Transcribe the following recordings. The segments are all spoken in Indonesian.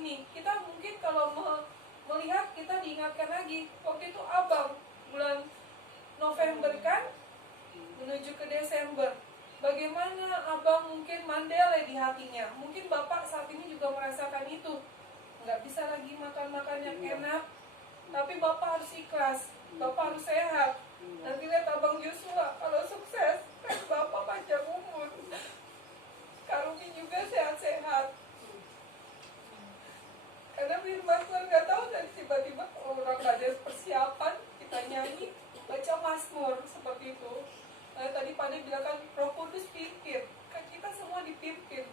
ini. Kita mungkin kalau melihat, kita diingatkan lagi, waktu itu abang bulan November kan, menuju ke Desember, bagaimana abang mungkin mandele di hatinya. Mungkin bapak saat ini juga merasakan itu, nggak bisa lagi makan-makan yang enak, tapi bapak harus ikhlas, bapak harus sehat. Nanti lihat abang Joshua kalau sukses, kan bapak panjang umur, Karumi juga sehat-sehat. Karena firman Tuhan nggak tahu, dan tiba-tiba orang ada persiapan kita nyanyi, baca Mazmur seperti itu. Nah, tadi Pak De bilang kan Roh Kudus pimpin, kan kita semua dipimpin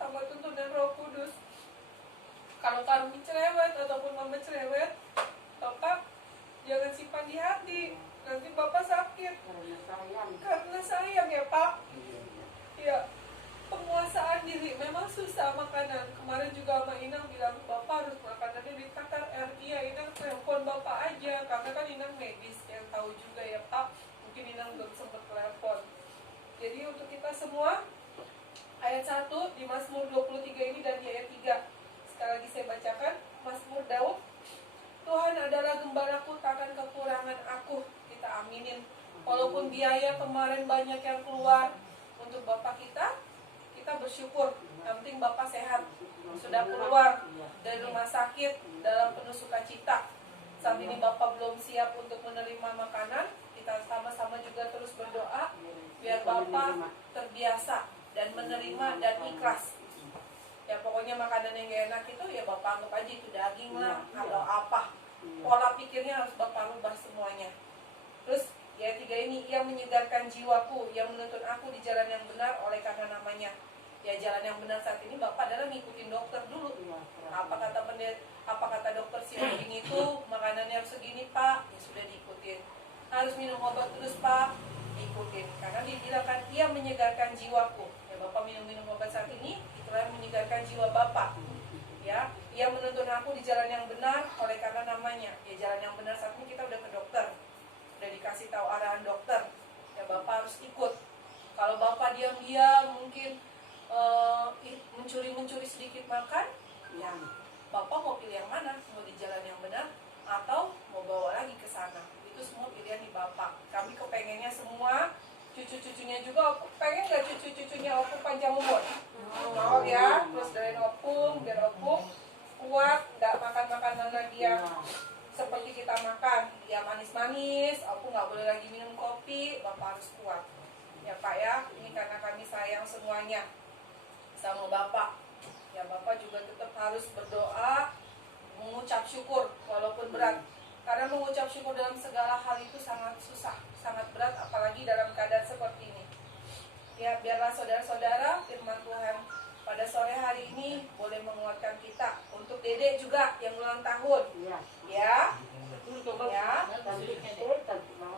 sama tuntunan Roh Kudus. Kalau Karumi cerewet ataupun Mama cerewet, Bapak jangan simpan di hati, nanti Bapak sakit. Karena sayang ya Pak. Ya, penguasaan diri memang susah makanan. Kemarin juga sama Inang bilang, Bapak harus makanannya ditakar. Iya, Inang telepon Bapak aja, karena kan Inang medis, yang tahu juga ya Pak. Mungkin Inang belum sempat telepon. Jadi untuk kita semua, ayat 1 di Mazmur 23 ini dan di ayat 3, sekali lagi saya bacakan. Mazmur Daud, Tuhan adalah gembalaku, takkan kekurangan aku. Kita aminin. Walaupun biaya kemarin banyak yang keluar untuk Bapak kita bersyukur. Yang penting Bapak sehat, sudah keluar dari rumah sakit dalam penuh sukacita. Saat ini Bapak belum siap untuk menerima makanan, kita sama-sama juga terus berdoa biar Bapak terbiasa dan menerima dan ikhlas. Ya pokoknya makanan yang gak enak itu ya Bapak anggap aja itu daging lah atau apa. Pola pikirnya harus Bapak rubah semuanya. Terus ya 3 ini, ia menyegarkan jiwaku, yang menuntun aku di jalan yang benar oleh karena namanya. Ya jalan yang benar saat ini Bapak adalah ngikutin dokter dulu. Apa kata dokter si Udin itu, makanannya harus segini Pak, ya sudah diikutin. Harus minum obat terus Pak, diikutin. Karena dibilang kan ia menyegarkan jiwaku. Ya Bapak minum obat saat ini, itulah yang menyegarkan jiwa Bapak. Ya, ia menuntun aku di jalan yang benar oleh karena namanya. Ya jalan yang benar saat ini kita udah ke dokter, udah dikasih tahu arahan dokter. Ya Bapak harus ikut. Kalau Bapak diam-diam mungkin mencuri sedikit makan, ya Bapak mau pilih yang mana? Mau di jalan yang benar atau mau bawa lagi ke sana? Itu semua pilihan di Bapak. Kami kepengennya semua, cucu-cucunya juga. Pengen gak cucu-cucunya Opung panjang umur? Mau ya, terus dari Opung biar Opung kuat, gak makan makanan lagi yang seperti kita makan, ya manis-manis. Opung gak boleh lagi minum kopi. Bapak harus kuat ya Pak ya. Ini karena kami sayang semuanya sama Bapak. Ya Bapak juga tetap harus berdoa, mengucap syukur walaupun berat. Karena mengucap syukur dalam segala hal itu sangat susah, sangat berat, apalagi dalam keadaan seperti ini. Ya biarlah saudara-saudara, firman Tuhan pada sore hari ini boleh menguatkan kita. Untuk Dede juga yang ulang tahun. Ya.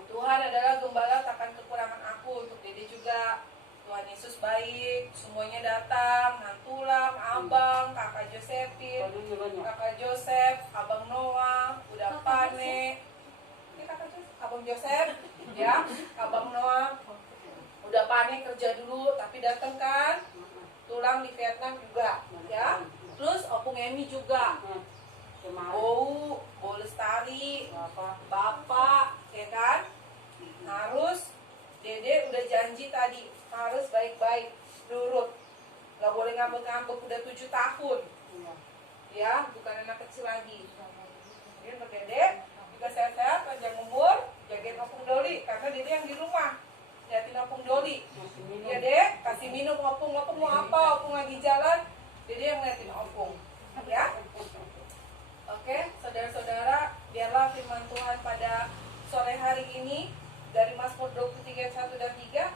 Tuhan adalah gembala, takkan kekurangan aku. Untuk Dede juga, Tuhan Yesus baik, semuanya datang, Nantulang, Abang, Kakak Josephine, Kakak Joseph, Abang Noah, udah Pane, ini Kakak Joseph, Abang Joseph, ya, Abang Noah, udah Pane kerja dulu, tapi datang kan, Tulang di Vietnam juga, ya, terus Opung Emi juga, Bau Lestari, Bapak, ya kan, harus, Dede udah janji tadi, harus baik-baik, nurut, gak boleh ngambek-ngambek, udah 7 tahun, ya, bukan anak kecil lagi. Jadi untuk Dede juga sehat-sehat, panjang umur, jagain Opung Doli, karena Dede yang di rumah, liatin Opung Doli. Ya Dek, kasih minum Opung mau apa, Opung lagi jalan, Dede yang liatin Opung, ya. Oke, saudara-saudara, biarlah firman Tuhan pada sore hari ini dari Mazmur 23 ayat 1 dan 3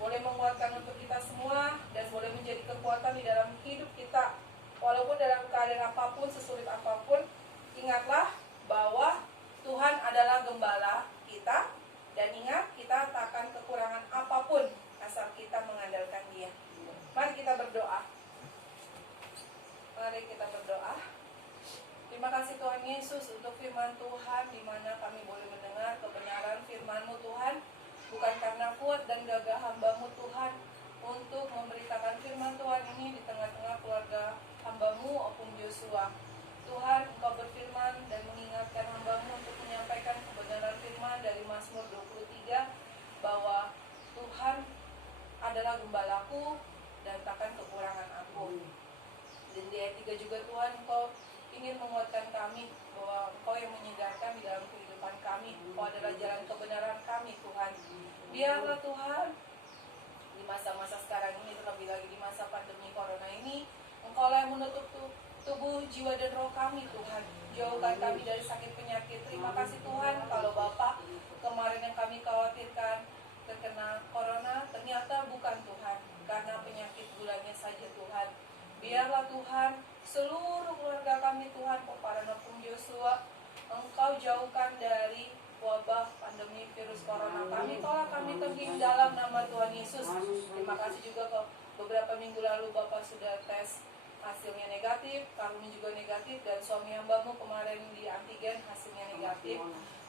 boleh menguatkan untuk kita semua dan boleh menjadi kekuatan di dalam hidup kita. Walaupun dalam keadaan apapun, sesulit apapun, ingatlah bahwa Tuhan adalah gembala kita, dan ingat kita takkan kekurangan apapun asal kita mengandalkan Dia. Mari kita berdoa. Mari kita berdoa. Terima kasih Tuhan Yesus untuk firman Tuhan, di mana kami boleh mendengar kebenaran firman-Mu Tuhan. Bukan karena kuat dan gagah hamba-Mu Tuhan, untuk memberitakan firman Tuhan ini di tengah-tengah keluarga hamba-Mu Opung Joshua. Dialah gembalaku dan takkan kekurangan aku. Dan di ayat 3 juga Tuhan, Engkau ingin menguatkan kami bahwa Engkau yang menyegarkan di dalam kehidupan kami. Engkau adalah jalan kebenaran kami Tuhan. Biarlah Tuhan di masa-masa sekarang ini, terlebih lagi di masa pandemi corona ini, Engkau lah yang menutup tubuh, jiwa dan roh kami Tuhan. Jauhkan kami dari sakit penyakit. Terima kasih Tuhan kalau Bapak kemarin yang kami khawatirkan terkena corona, ternyata bukan Tuhan, karena penyakit gulanya saja Tuhan. Biarlah Tuhan seluruh keluarga kami Tuhan, Parana Pung Yosua, Engkau jauhkan dari wabah pandemi virus corona. Kami tolak, kami tembing dalam nama Tuhan Yesus. Terima kasih juga kok beberapa minggu lalu Bapak sudah tes, hasilnya negatif, kami juga negatif, dan suami hambamu kemarin di antigen hasilnya negatif.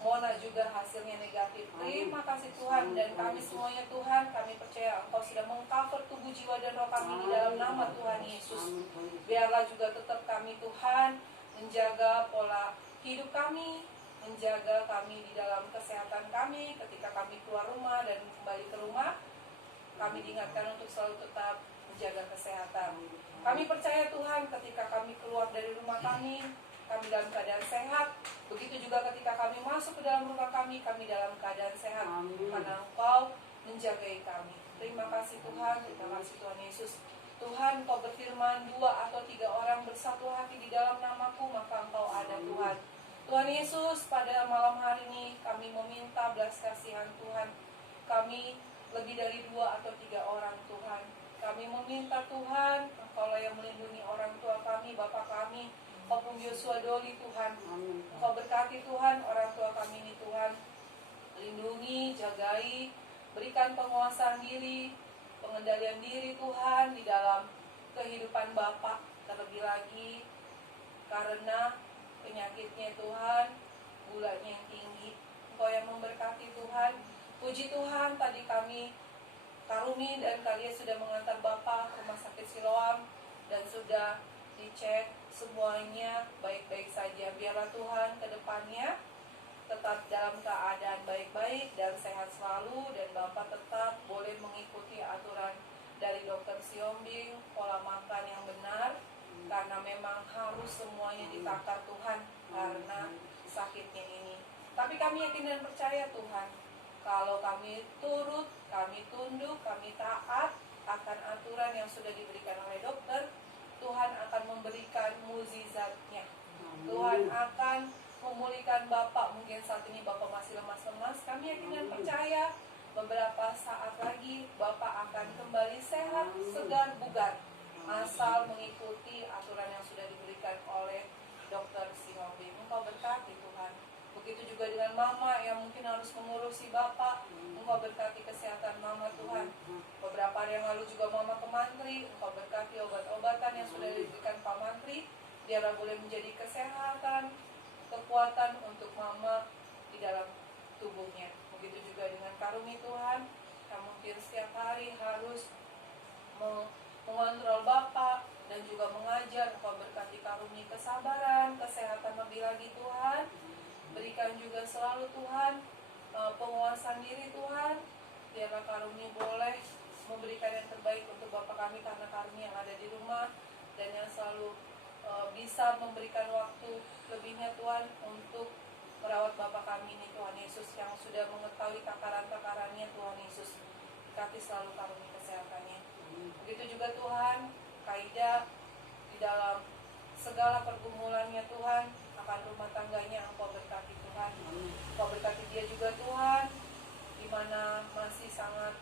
Mona juga hasilnya negatif. Terima kasih Tuhan, dan kami semuanya Tuhan, kami percaya Engkau sudah mengcover tubuh, jiwa, dan roh kami di dalam nama Tuhan Yesus. Biarlah juga tetap kami Tuhan menjaga pola hidup kami, menjaga kami di dalam kesehatan kami ketika kami keluar rumah dan kembali ke rumah. Kami diingatkan untuk selalu tetap menjaga kesehatan. Kami percaya Tuhan ketika kami keluar dari rumah kami dalam keadaan sehat. Begitu juga ketika kami masuk ke dalam rumah kami dalam keadaan sehat. Karena Engkau menjagai kami. Terima kasih Tuhan, terima kasih Tuhan Yesus. Tuhan, Engkau berfirman, 2 atau 3 orang bersatu hati di dalam namaku, maka Engkau ada Tuhan. Tuhan Yesus, pada malam hari ini kami meminta belas kasihan Tuhan. Kami lebih dari 2 atau 3 orang Tuhan. Kami meminta Tuhan, Engkau lah yang melindungi orang tua kami, Bapak kami, Pung Yosua Doli Tuhan. Engkau berkati Tuhan orang tua kami ini Tuhan. Lindungi, jagai, berikan penguasaan diri, pengendalian diri Tuhan di dalam kehidupan Bapak. Terlebih lagi karena penyakitnya Tuhan, gulanya yang tinggi. Engkau yang memberkati Tuhan. Puji Tuhan, tadi kami Karumi dan kalian sudah mengantar Bapak ke rumah sakit Siloam dan sudah dicek semuanya baik-baik saja. Biarlah Tuhan ke depannya tetap dalam keadaan baik-baik dan sehat selalu, dan Bapak tetap boleh mengikuti aturan dari dokter Siombing, pola makan yang benar, karena memang harus semuanya ditakar Tuhan karena sakitnya ini. Tapi kami yakin dan percaya Tuhan, kalau kami turut, kami tunduk, kami taat akan aturan yang sudah diberikan oleh dokter, Tuhan akan memberikan mukjizatnya. Tuhan akan memulihkan Bapak. Mungkin saat ini Bapak masih lemas-lemas, kami yakin dan percaya beberapa saat lagi Bapak akan kembali sehat, segar, bugar, asal mengikuti aturan yang sudah diberikan oleh dokter Sihobi. Engkau berkati Tuhan. Begitu juga dengan Mama yang mungkin harus mengurusi Bapak. Engkau berkati kesehatan Mama Tuhan. Beberapa hari yang lalu juga Mama ke Mantri. Engkau berkati obat-obatan yang sudah diberikan Pak Mantri. Biarlah boleh menjadi kesehatan, kekuatan untuk Mama di dalam tubuhnya. Begitu juga dengan Karumi Tuhan, yang mungkin setiap hari harus mengontrol Bapak dan juga mengajar. Engkau berkati Karumi kesabaran, kesehatan lebih lagi Tuhan. Berikan juga selalu Tuhan penguasaan diri Tuhan. Biarlah Karumi boleh memberikan yang terbaik untuk Bapak kami, karena Karumi yang ada di rumah dan yang selalu bisa memberikan waktu lebihnya Tuhan untuk merawat Bapak kami ini Tuhan Yesus, yang sudah mengetahui takaran-takarannya Tuhan Yesus. Berkati selalu Karumi kesehatannya. Begitu juga Tuhan Kaida di dalam segala pergumulannya Tuhan, akan rumah tangganya Engkau berkati Tuhan. Engkau berkati dia juga Tuhan, di mana masih sangat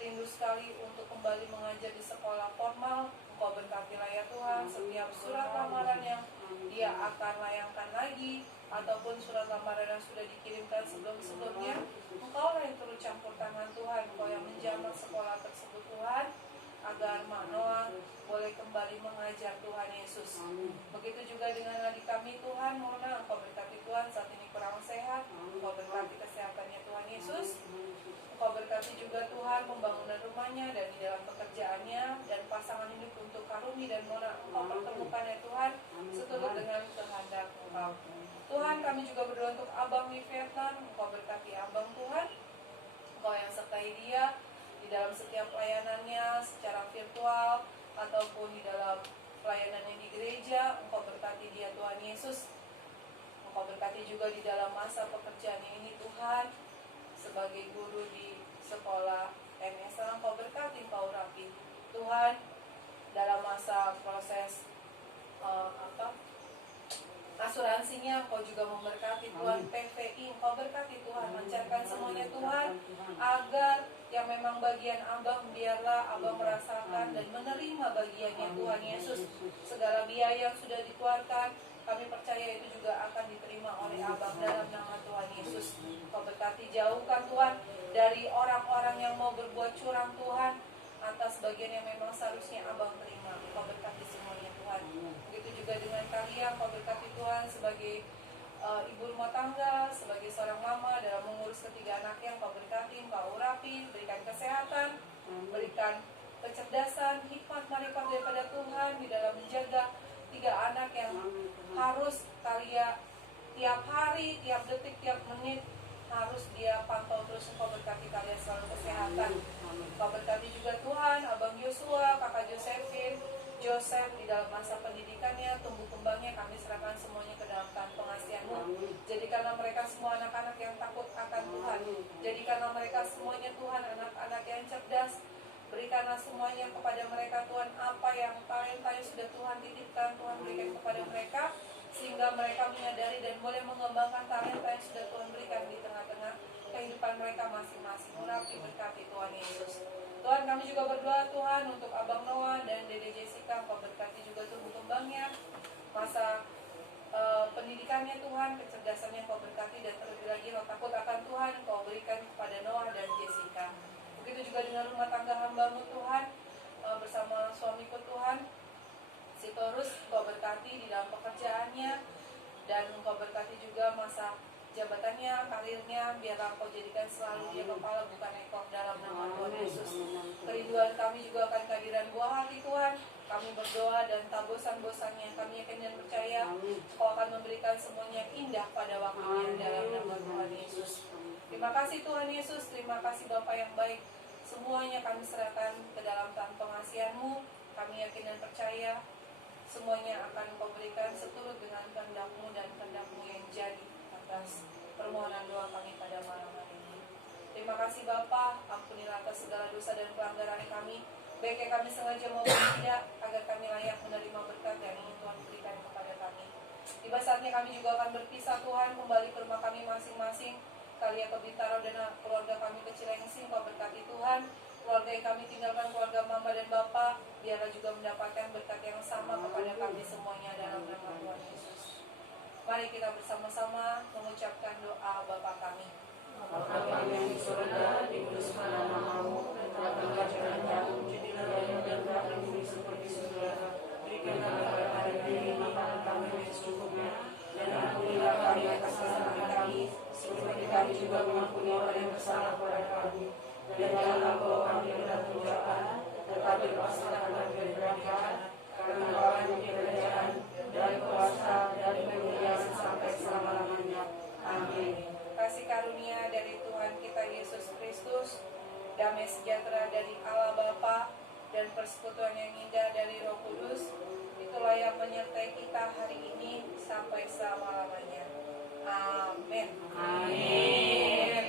rindu sekali untuk kembali mengajar di sekolah formal. Engkau berkatilah ya Tuhan, setiap surat lamaran yang dia akan layangkan lagi, ataupun surat lamaran yang sudah dikirimkan sebelum-sebelumnya, Engkau lah yang turut campur tangan Tuhan. Engkau yang menjamin sekolah tersebut Tuhan, agar Mak Noah boleh kembali mengajar Tuhan Yesus. Begitu juga dengan adik kami Tuhan, Mona, Engkau berkati Tuhan, saat ini kurang sehat. Engkau berkati kesehatannya Tuhan Yesus. Engkau berkati juga Tuhan pembangunan rumahnya dan di dalam pekerjaannya, dan pasangan hidup untuk Karumi dan Mona Engkau pertemukan ya Tuhan, seturut dengan kehendak Engkau. Tuhan, kami juga berdoa untuk Abang di Vietnam. Engkau berkati Abang Tuhan, Engkau yang sertai dia di dalam setiap pelayanannya secara virtual ataupun di dalam pelayanannya di gereja. Engkau berkati dia Tuhan Yesus. Engkau berkati juga di dalam masa pekerjaannya ini Tuhan, sebagai guru di sekolah MSL. Engkau berkati, Engkau urapi Tuhan dalam masa proses asuransinya. Engkau juga memberkati Tuhan. PVI Engkau berkati Tuhan, lancarkan semuanya Tuhan, agar yang memang bagian Abang, biarlah Abang merasakan dan menerima bagiannya Tuhan Yesus. Segala biaya yang sudah dikeluarkan, kami percaya itu juga akan diterima oleh Abang dalam nama Tuhan Yesus. Engkau berkati, jauhkan Tuhan dari orang-orang yang mau berbuat curang Tuhan atas bagian yang memang seharusnya Abang terima. Engkau berkati semuanya Tuhan. Begitu juga dengan kalian, Engkau berkati Tuhan sebagai ibu rumah tangga, sebagai seorang mama dalam mengurus ketiga anaknya. Engkau berkati, Engkau urapi, berikan kesehatan, berikan kecerdasan, hikmat, marifat daripada Tuhan di dalam menjaga tiga anak yang harus kalian tiap hari, tiap detik, tiap menit harus dia pantau terus. Engkau berkati kalian selalu kesehatan. Engkau berkati juga Tuhan Abang Yosua, kakak Joseph di dalam masa pendidikannya, tumbuh kembangnya, kami serahkan semuanya ke dalam tangan pengasihan-Mu. Jadikanlah mereka semua anak-anak yang takut akan Tuhan. Jadikanlah mereka semuanya Tuhan anak-anak yang cerdas. Berikanlah semuanya kepada mereka Tuhan, apa yang talenta yang sudah Tuhan titipkan, Tuhan berikan kepada mereka, sehingga mereka menyadari dan boleh mengembangkan talenta yang sudah Tuhan berikan di tengah-tengah kehidupan mereka masing-masing. Urapi, berkati Tuhan Yesus. Tuhan, kami juga berdoa Tuhan untuk Abang Noah dan Dede Jessica. Engkau berkati juga tumbuh kembangnya, masa pendidikannya Tuhan, kecerdasannya Engkau berkati, dan terlebih lagi roh takut akan Tuhan Engkau berikan kepada Noah dan Jessica. Begitu juga dengan rumah tangga hamba-Mu Tuhan, bersama suamiku Tuhan si Torus. Engkau berkati di dalam pekerjaannya, dan Engkau berkati juga masa jabatannya, karirnya. Biarlah Engkau jadikan selalu dia kepala bukan ekor dalam nama Tuhan Yesus. Kerinduan kami juga akan kehadiran buah hati Tuhan. Kami berdoa dan tak bosan-bosannya kami yakin dan percaya Engkau akan memberikan semuanya indah pada waktunya dalam nama Tuhan Yesus. Terima kasih Tuhan Yesus, terima kasih Bapa yang baik. Semuanya kami serahkan ke dalam tangan pengasihan-Mu. Kami yakin dan percaya semuanya akan Engkau berikan seturut dengan kehendak-Mu dan kehendak-Mu yang jadi atas permohonan doa kami pada malam hari ini. Terima kasih Bapa, ampunilah atas segala dosa dan pelanggaran kami, baik yang kami sengaja maupun tidak, agar kami layak menerima berkat yang ingin Tuhan berikan kepada kami. Tiba saatnya kami juga akan berpisah Tuhan, kembali ke rumah kami masing-masing. Kalia ke Bintaro dan keluarga kami ke Cilengsi, Engkau berkati Tuhan. Keluarga yang kami tinggalkan, keluarga Mama dan Bapa, biarlah juga mendapatkan berkat yang sama kepada kami semuanya dalam nama Tuhan Yesus. Mari kita bersama-sama mengucapkan doa Bapa kami. Bapa kami yang di surga, dikuduskan nama-Mu, datanglah kerajaan-Mu, jadilah kehendakmu di bumi seperti di surga. Berikanlah kepada kami hari ini makanan kami yang secukupnya, dan ampunilah kami atas kesalahan kami, seperti kami juga mengampuni orang yang bersalah kepada kami. Dan janganlah bawa kami ke dalam pencobaan, tetapi lepaskanlah kami dari neraka, karena Engkau yang kerajaan dan kuasa dan kemuliaan sampai selama-lamanya. Amin. Kasih karunia dari Tuhan kita Yesus Kristus, damai sejahtera dari Allah Bapa, dan persekutuan yang indah dari Roh Kudus, itulah yang menyertai kita hari ini sampai selama-lamanya. Amin. Amin.